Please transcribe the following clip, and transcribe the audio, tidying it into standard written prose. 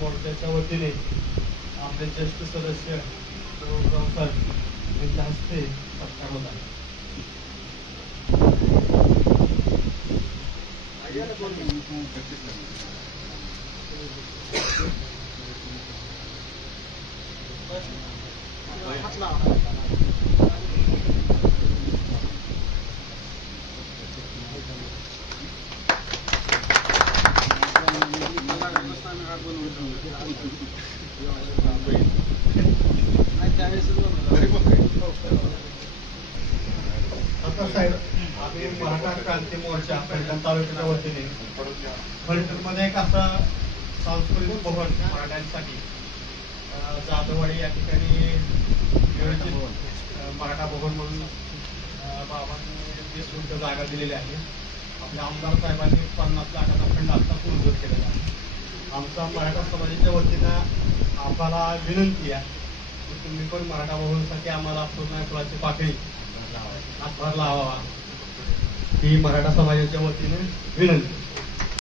मोर्चाच्या वतीने आपले ज्येष्ठ सदस्य यांच्या हस्ते सत्कार होता. आता साहेब आम्ही मराठा क्रांती मोर्चा फलटण तालुक्याच्या वतीने फलटणमध्ये एक असा सांस्कृतिक भवन मराठ्यांसाठी जाधववाडी या ठिकाणी मराठा भवन म्हणून बाबांनी 20 गुंठ जागा दिलेली आहे. आपल्या आमदार साहेबांनी 50 लाखाचा फंड आता मंजूर केलेला आहे. आमचा मराठा समाजाच्या वतीनं आम्हाला विनंती आहे की तुम्ही पण मराठा भवनसाठी आम्हाला पूर्ण फुलाची पाकळी हातभार लावावा ही मराठा समाजाच्या वतीने विनंती.